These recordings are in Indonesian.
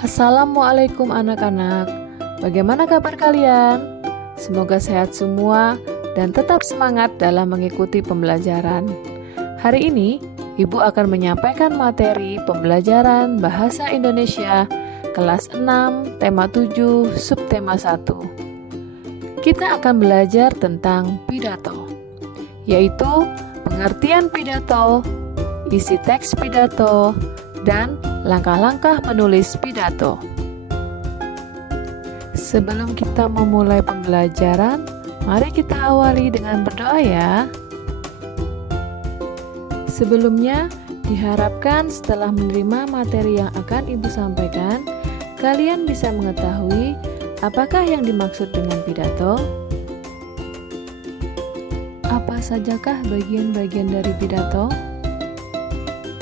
Assalamualaikum anak-anak. Bagaimana kabar kalian? Semoga sehat semua dan tetap semangat dalam mengikuti pembelajaran. Hari ini, Ibu akan menyampaikan materi pembelajaran Bahasa Indonesia kelas 6, tema 7, subtema 1. Kita akan belajar tentang pidato, yaitu pengertian pidato, isi teks pidato, dan langkah-langkah menulis pidato. Sebelum kita memulai pembelajaran, mari kita awali dengan berdoa ya. Sebelumnya, diharapkan setelah menerima materi yang akan Ibu sampaikan, kalian bisa mengetahui apakah yang dimaksud dengan pidato. Apa sajakah bagian-bagian dari pidato?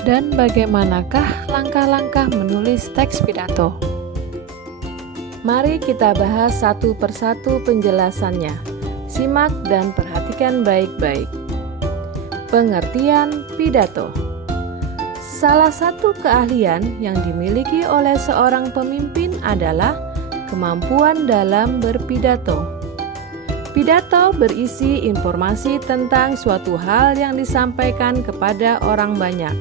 Dan bagaimanakah langkah-langkah menulis teks pidato? Mari kita bahas satu persatu penjelasannya. Simak dan perhatikan baik-baik. Pengertian pidato. Salah satu keahlian yang dimiliki oleh seorang pemimpin adalah kemampuan dalam berpidato. Pidato berisi informasi tentang suatu hal yang disampaikan kepada orang banyak.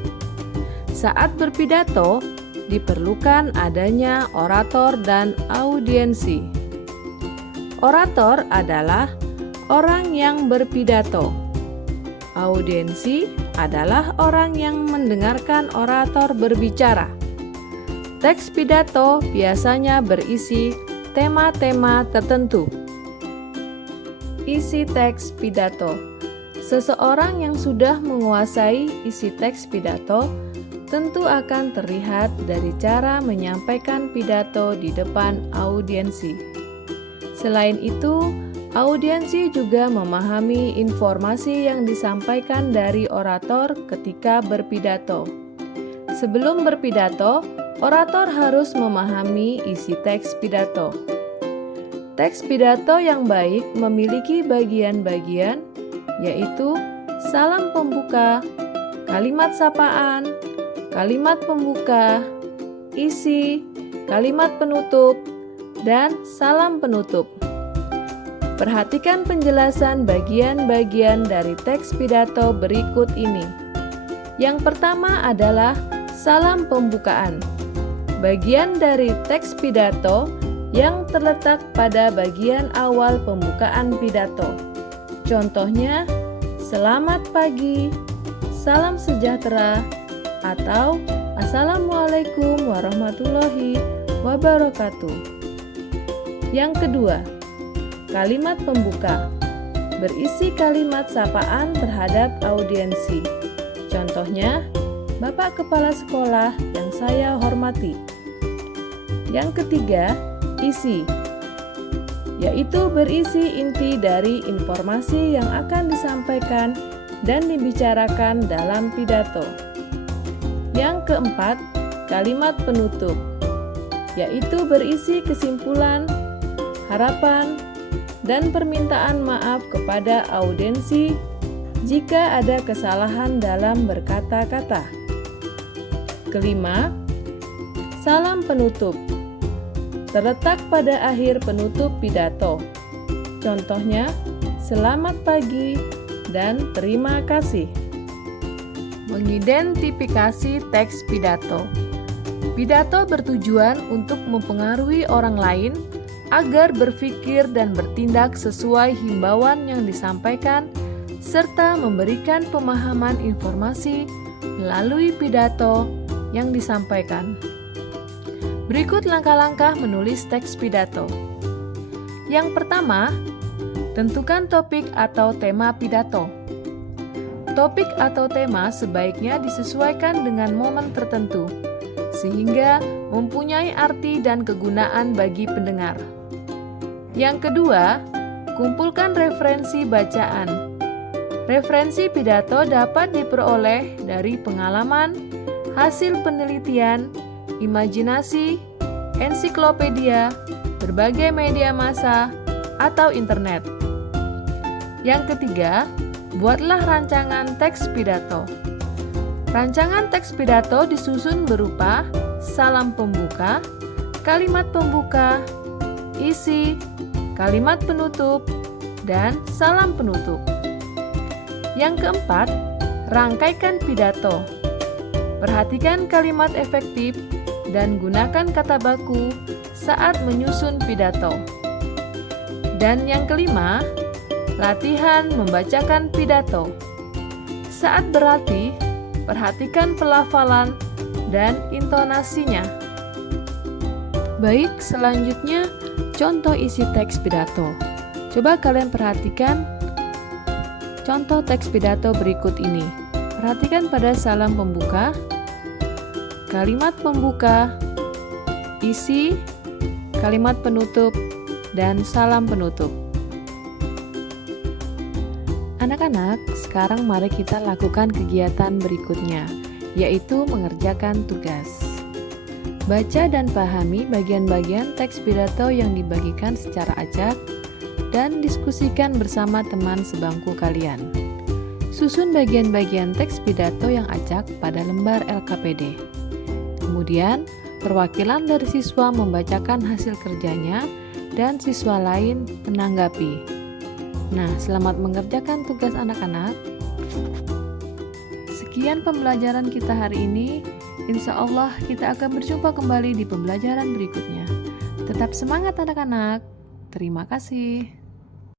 Saat berpidato, diperlukan adanya orator dan audiensi. Orator adalah orang yang berpidato. Audiensi adalah orang yang mendengarkan orator berbicara. Teks pidato biasanya berisi tema-tema tertentu. Isi teks pidato. Seseorang yang sudah menguasai isi teks pidato tentu akan terlihat dari cara menyampaikan pidato di depan audiensi. Selain itu, audiensi juga memahami informasi yang disampaikan dari orator ketika berpidato. Sebelum berpidato, orator harus memahami isi teks pidato. Teks pidato yang baik memiliki bagian-bagian, yaitu salam pembuka, kalimat sapaan, kalimat pembuka, isi, kalimat penutup, dan salam penutup. Perhatikan penjelasan bagian-bagian dari teks pidato berikut ini. Yang pertama adalah salam pembukaan. Bagian dari teks pidato yang terletak pada bagian awal pembukaan pidato. Contohnya, selamat pagi, salam sejahtera, atau Assalamualaikum warahmatullahi wabarakatuh. Yang kedua, kalimat pembuka berisi kalimat sapaan terhadap audiensi. Contohnya, Bapak Kepala Sekolah yang saya hormati. Yang ketiga, isi, yaitu berisi inti dari informasi yang akan disampaikan dan dibicarakan dalam pidato. Yang keempat, kalimat penutup, yaitu berisi kesimpulan, harapan, dan permintaan maaf kepada audiensi jika ada kesalahan dalam berkata-kata. Kelima, salam penutup, terletak pada akhir penutup pidato. Contohnya, selamat pagi dan terima kasih. Mengidentifikasi teks pidato. Pidato bertujuan untuk mempengaruhi orang lain agar berpikir dan bertindak sesuai himbauan yang disampaikan, serta memberikan pemahaman informasi melalui pidato yang disampaikan. Berikut langkah-langkah menulis teks pidato. Yang pertama, tentukan topik atau tema pidato. Topik atau tema sebaiknya disesuaikan dengan momen tertentu, sehingga mempunyai arti dan kegunaan bagi pendengar. Yang kedua, kumpulkan referensi bacaan. Referensi pidato dapat diperoleh dari pengalaman, hasil penelitian, imajinasi, ensiklopedia, berbagai media massa, atau internet. Yang ketiga, buatlah rancangan teks pidato. Rancangan teks pidato disusun berupa salam pembuka, kalimat pembuka, isi, kalimat penutup, dan salam penutup. Yang keempat, rangkaikan pidato. Perhatikan kalimat efektif dan gunakan kata baku saat menyusun pidato. Dan yang kelima, latihan membacakan pidato. Saat berlatih, perhatikan pelafalan dan intonasinya. Baik, selanjutnya contoh isi teks pidato. Coba kalian perhatikan contoh teks pidato berikut ini. Perhatikan pada salam pembuka, kalimat pembuka, isi, kalimat penutup, dan salam penutup. Anak-anak, sekarang mari kita lakukan kegiatan berikutnya, yaitu mengerjakan tugas. Baca dan pahami bagian-bagian teks pidato yang dibagikan secara acak dan diskusikan bersama teman sebangku kalian. Susun bagian-bagian teks pidato yang acak pada lembar LKPD. Kemudian, perwakilan dari siswa membacakan hasil kerjanya dan siswa lain menanggapi. Nah, selamat mengerjakan tugas anak-anak. Sekian pembelajaran kita hari ini. Insya Allah kita akan berjumpa kembali di pembelajaran berikutnya. Tetap semangat anak-anak. Terima kasih.